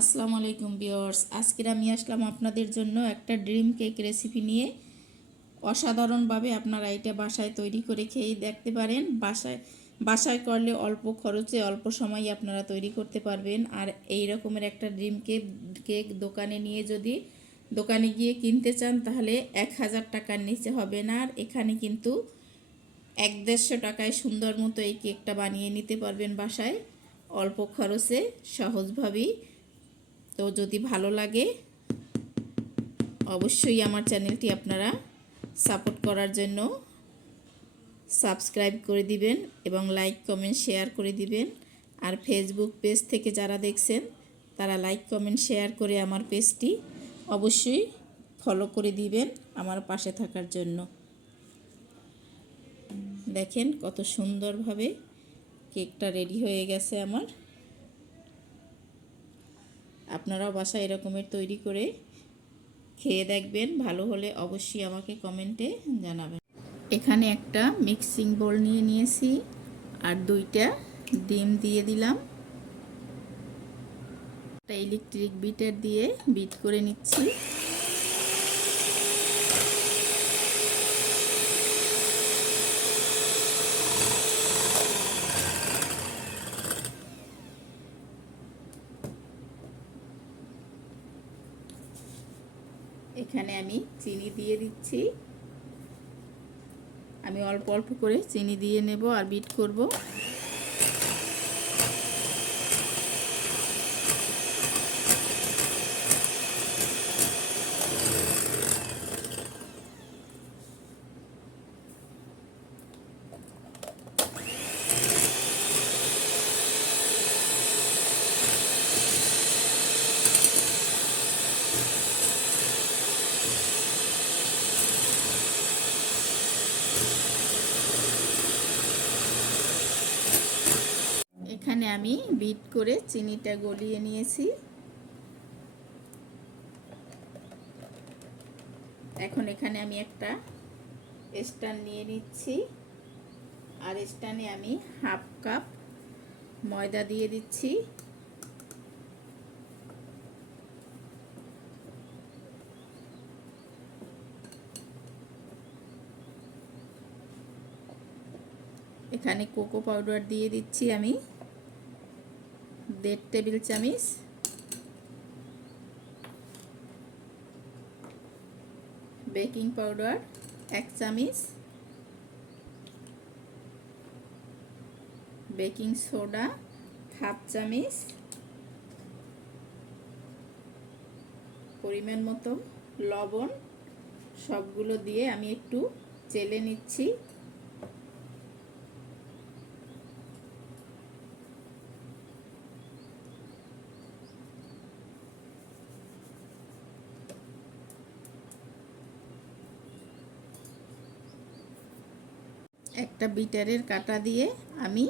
আসসালামু আলাইকুম বিয়ার্স আজকের আমি আসলাম আপনাদের জন্য একটা ড্রিম কেক রেসিপি নিয়ে। অসাধারণভাবে আপনারা এটা বাসায় তৈরি করে খেয়ে দেখতে পারেন। বাসায় বাসায় করলে অল্প খরচে অল্প সময়ে আপনারা তৈরি করতে পারবেন। আর এই রকমের একটা ড্রিম কেক কেক দোকানে নিয়ে যদি দোকানে গিয়ে কিনতে চান, তাহলে এক হাজার টাকার নিচে হবে না। আর এখানে কিন্তু এক দেড়শো টাকায় সুন্দর মতো এই কেকটা বানিয়ে নিতে পারবেন বাসায়। অল্প খরচে সহজভাবেই। তো যদি ভালো লাগে, অবশ্যই আমার চ্যানেলটি আপনারা সাপোর্ট করার জন্য সাবস্ক্রাইব করে দিবেন এবং লাইক, কমেন্ট, শেয়ার করে দিবেন। আর ফেসবুক পেজ থেকে যারা দেখছেন, তারা লাইক, কমেন্ট, শেয়ার করে আমার পেজটি অবশ্যই ফলো করে দিবেন আমার পাশে থাকার জন্য। দেখেন কত সুন্দরভাবে কেকটা রেডি হয়ে গেছে আমার। আপনারাও বাসা এরকমের তৈরি করে খেয়ে দেখবেন। ভালো হলে অবশ্যই আমাকে কমেন্টে জানাবেন। এখানে একটা মিক্সিং বোল নিয়ে নিয়েছি আর দুইটা ডিম দিয়ে দিলাম। একটা ইলেকট্রিক বিটার দিয়ে বিট করে নিচ্ছি এখানে আমি চিনি দিয়ে দিচ্ছি। আমি অল্প অল্প করে চিনি দিয়ে নেব আর বিট করব এখানে আমি বিট করে চিনিটা গলিয়ে নিয়েছি। এখন এখানে আমি একটা স্ট্যান্ড নিয়ে নিচ্ছি। আর স্ট্যান্ডে আমি হাফ কাপ ময়দা দিয়ে দিচ্ছি। এখানে কোকো পাউডার দিয়ে দিচ্ছি আমি। দেড় টেবিল চামিচ। বেকিং পাউডার এক চামিচ। বেকিং সোডা হাফ চামিচ। পরিমাণ মতো লবণ। সবগুলো দিয়ে আমি একটু চেলে নিচ্ছি। একটা বিটারের কাটা দিয়ে আমি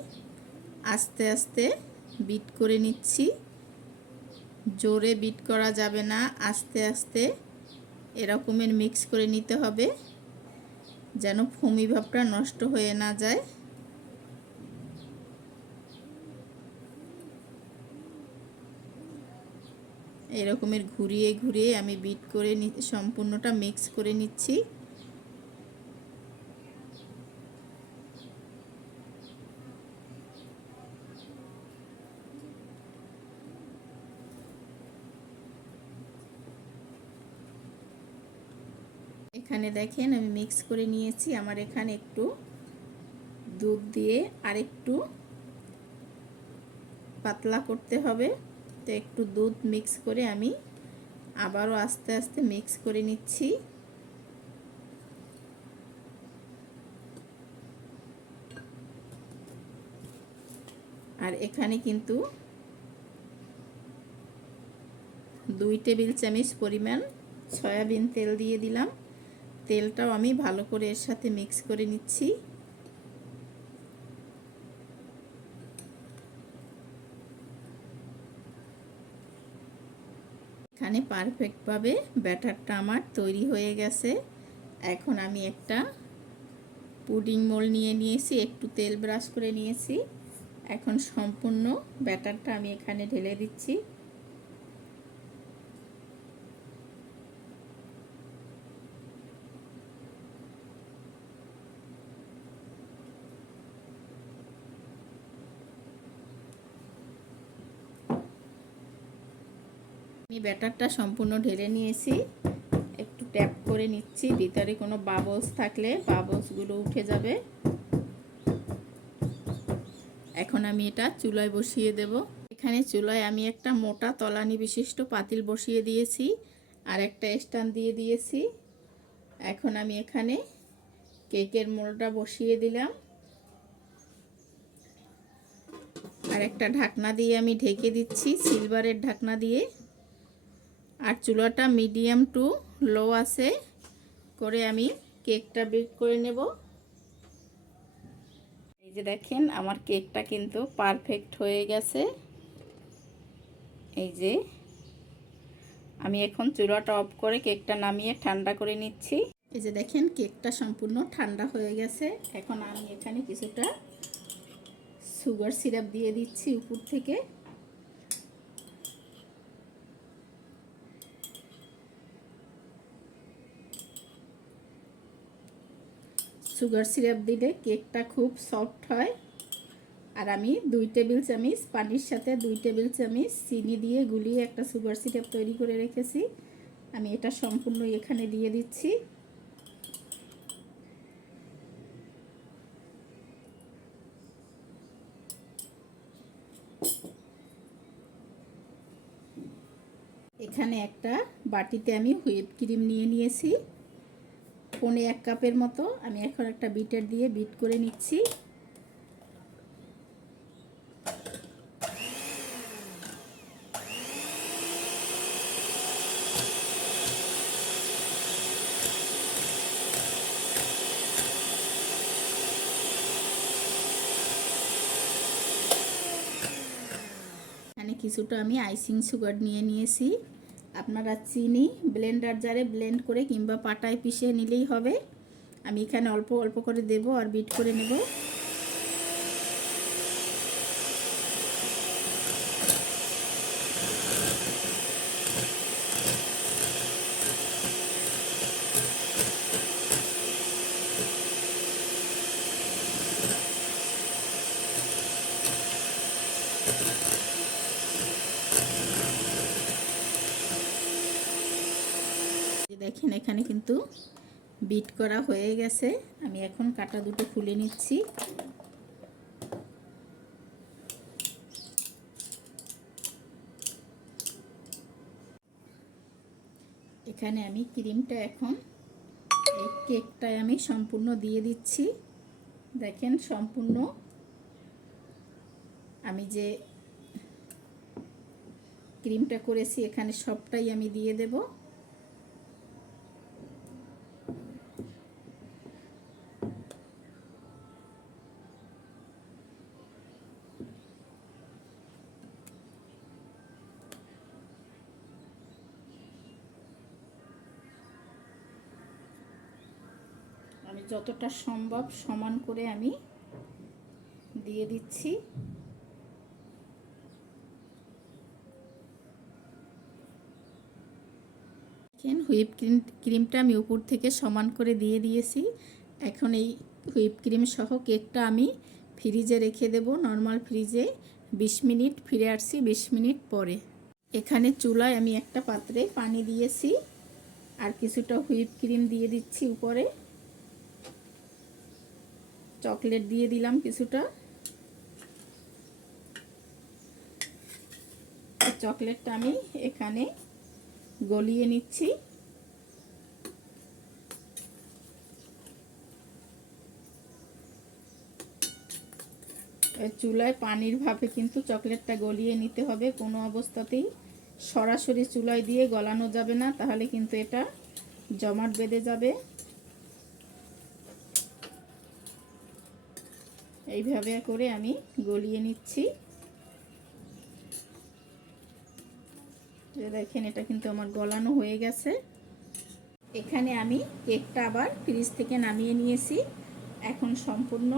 আস্তে আস্তে বিট করে নিচ্ছি। জোরে বিট করা যাবে না, আস্তে আস্তে এরকমের মিক্স করে নিতে হবে যেন ফমি ভাবটা নষ্ট হয়ে না যায়। এরকমের ঘুরিয়ে ঘুরিয়ে আমি বিট করে সম্পূর্ণটা মিক্স করে নিচ্ছি। এখানে দেখেন আমি মিক্স করে নিয়েছি। আমার এখানে একটু দুধ দিয়ে আরেকটু পাতলা করতে হবে। তো একটু দুধ মিক্স করে আমি আবারও আস্তে আস্তে মিক্স করে নিচ্ছি। আর এখানে কিন্তু দুই টেবিল চামচ পরিমাণ সয়াবিন তেল দিয়ে দিলাম। তেলটাও আমি ভালো করে এর সাথে মিক্স করে নিচ্ছি। এখানে পারফেক্টভাবে ব্যাটারটা আমার তৈরি হয়ে গেছে। এখন আমি একটা পুডিং মোল নিয়ে নিয়েছি, একটু তেল ব্রাশ করে নিয়েছি। এখন সম্পূর্ণ ব্যাটারটা আমি এখানে ঢেলে দিচ্ছি। আমি ব্যাটারটা সম্পূর্ণ ঢেলে নিয়েছি। একটু ট্যাপ করে নিচ্ছি, ভিতরে কোনো বাবলস থাকলে বাবলসগুলো উঠে যাবে। এখন আমি এটা চুলায় বসিয়ে দেব। এখানে চুলায় আমি একটা মোটা তলানি বিশিষ্ট পাতিল বসিয়ে দিয়েছি আর একটা স্ট্যান্ড দিয়ে দিয়েছি। এখন আমি এখানে কেকের মোলটা বসিয়ে দিলাম। আর একটা ঢাকনা দিয়ে আমি ঢেকে দিচ্ছি সিলভারের ঢাকনা দিয়ে। আর চুলাটা মিডিয়াম টু লো আছে, করে আমি কেকটা বেক করে নেব। এই যে দেখেন, আমার কেকটা কিন্তু পারফেক্ট হয়ে গেছে। এই যে, আমি এখন চুলাটা অফ করে কেকটা নামিয়ে ঠান্ডা করে নিচ্ছি। এই যে দেখেন, কেকটা সম্পূর্ণ ঠান্ডা হয়ে গেছে। এখন আমি এখানে কিছুটা সুগার সিরাপ দিয়ে দিচ্ছি উপর থেকে। সুগার সিরাপ দিলে কেকটা খুব সফট হয়। আর আমি দুই টেবিল চামিচ পানির সাথে দুই টেবিল চামিচ চিনি দিয়ে গুলিয়ে একটা সুগার সিরাপ তৈরি করে রেখেছি। আমি এটা সম্পূর্ণ এখানে দিয়ে দিচ্ছি। এখানে একটা বাটিতে আমি হুইপ ক্রিম নিয়ে নিয়েছি। পনে এক কাপের মতো। আমি এখন একটা বিটার দিয়ে বিট করে নিচ্ছি। এখানে কিছুটা আমি আইসিং সুগার নিয়ে নিয়েছি। আপনারা চিনি ব্লেন্ডার জারে ব্লেন্ড করে কিংবা পাটায় পিষে নিলেই হবে। আমি এখানে অল্প অল্প করে দেব আর বিট করে নেব। দেখেন এখানে কিন্তু বিট করা হয়ে গেছে। আমি এখন কাটা দুটো খুলে নিচ্ছি। এখানে আমি ক্রিমটা এখন এই কেকটায় আমি সম্পূর্ণ দিয়ে দিচ্ছি। দেখেন সম্পূর্ণ। আমি যে ক্রিমটা করেছি এখানে সবটাই আমি দিয়ে দেবো। যতটা সম্ভব সমান করে আমি দিয়ে দিচ্ছি। দেখেন, হুইপ ক্রিম, ক্রিমটা আমি উপর থেকে সমান করে দিয়ে দিয়েছি। এখন এই হুইপ ক্রিম সহ কেকটা আমি ফ্রিজে রেখে দেব। নর্মাল ফ্রিজে বিশ মিনিট ফিরে আসছি, বিশ মিনিট পরে। এখানে চুলায় আমি একটা পাত্রে পানি দিয়েছি। আর কিছুটা হুইপ ক্রিম দিয়ে দিচ্ছি উপরে। চকলেট দিয়ে দিলাম কিছুটা। চকলেটটা আমি এখানে গলিয়ে নিচ্ছি। চুলায় পানির ভাপে কিন্তু চকলেটটা গলিয়ে নিতে হবে। কোনো অবস্থাতেই সরাসরি চুলায় দিয়ে গলানো যাবে না, তাহলে কিন্তু এটা জমাট বেঁধে যাবে। এইভাবে করে আমি গলিয়ে নিচ্ছি। দেখেন, এটা কিন্তু আমার গলানো হয়ে গেছে। এখানে আমি কেকটা আবার ফ্রিজ থেকে নামিয়ে নিয়েছি। এখন সম্পূর্ণ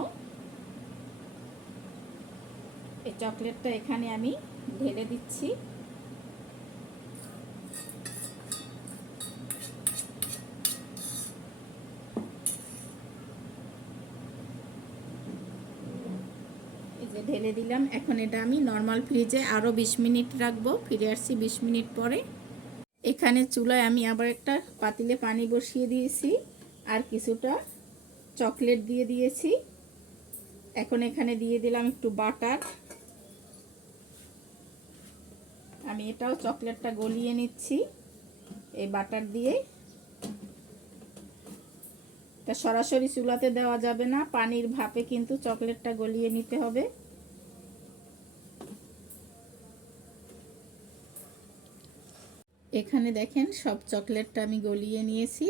এই চকলেটটা এখানে আমি ঢেলে দিচ্ছি। ঢেলে দিলাম। এখন এটা আমি নর্মাল ফ্রিজে আরও বিশ মিনিট রাখব। ফিরে আসছি বিশ মিনিট পরে। এখানে চুলায় আমি আবার একটা পাতিলে পানি বসিয়ে দিয়েছি। আর কিছুটা চকলেট দিয়ে দিয়েছি। এখন এখানে দিয়ে দিলাম একটু বাটার আমি এটাও চকলেটটা গলিয়ে নিচ্ছি এই বাটার দিয়ে। সরাসরি চুলাতে দেওয়া যাবে না। পানির ভাপে কিন্তু চকলেটটা গলিয়ে নিতে হবে। এখানে দেখেন সব চকলেটটা আমি গলিয়ে নিয়েছি।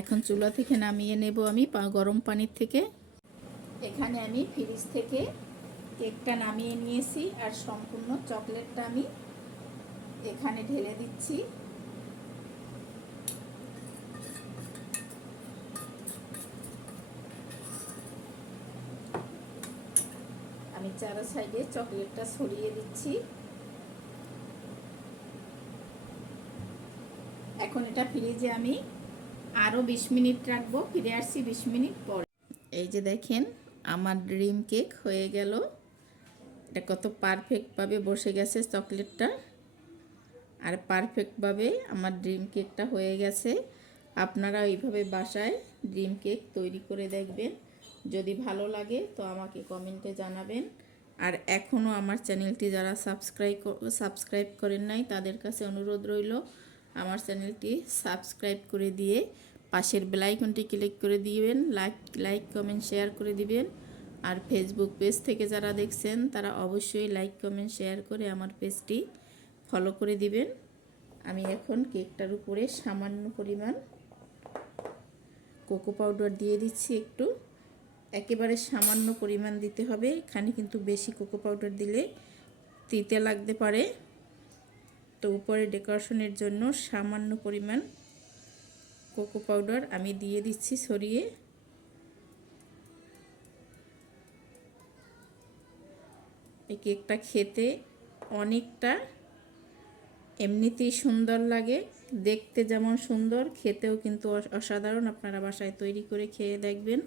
এখন চুলা থেকে নামিয়ে নেব আমি গরম পানির থেকে। এখানে আমি ফ্রিজ থেকে কেকটা নামিয়ে নিয়েছি আর সম্পূর্ণ চকলেটটা আমি এখানে ঢেলে দিচ্ছি। আমি চারা সাইডে চকলেটটা ছড়িয়ে দিচ্ছি। এখন এটা ফ্রিজে আমি আরও বিশ মিনিট রাখব, ফিরে আসছি বিশ মিনিট পরে। এই যে দেখেন, আমার ড্রিম কেক হয়ে গেল। এটা কত পারফেক্টভাবে বসে গেছে চকলেটটা। আর পারফেক্টভাবে আমার ড্রিম কেকটা হয়ে গেছে। আপনারা এইভাবে বাসায় ড্রিম কেক তৈরি করে দেখবেন। যদি ভালো লাগে তো আমাকে কমেন্টে জানাবেন। আর এখনও আমার চ্যানেলটি যারা সাবস্ক্রাইব সাবস্ক্রাইব করেন নাই, তাদের কাছে অনুরোধ রইল আমার চ্যানেলটি সাবস্ক্রাইব করে দিয়ে পাশের বেলাইকনটি ক্লিক করে দিবেন, লাইক লাইক, কমেন্ট, শেয়ার করে দিবেন। আর ফেসবুক পেজ থেকে যারা দেখছেন, তারা অবশ্যই লাইক, কমেন্ট, শেয়ার করে আমার পেজটি ফলো করে দিবেন। আমি এখন কেকটার উপরে সামান্য পরিমাণ কোকো পাউডার দিয়ে দিচ্ছি একটু। একেবারে সামান্য পরিমাণ দিতে হবে। এখানে কিন্তু বেশি কোকো পাউডার দিলে তিতে লাগতে পারে। তো উপরে ডেকোরেশনের জন্য সামান্য পরিমাণ কোকো পাউডার আমি দিয়ে দিচ্ছি সরিয়ে। এই কেকটা খেতে অনেকটা এমনিতেই সুন্দর লাগে, দেখতে যেমন সুন্দর, খেতেও কিন্তু অসাধারণ। আপনারা বাসায় তৈরি করে খেয়ে দেখবেন।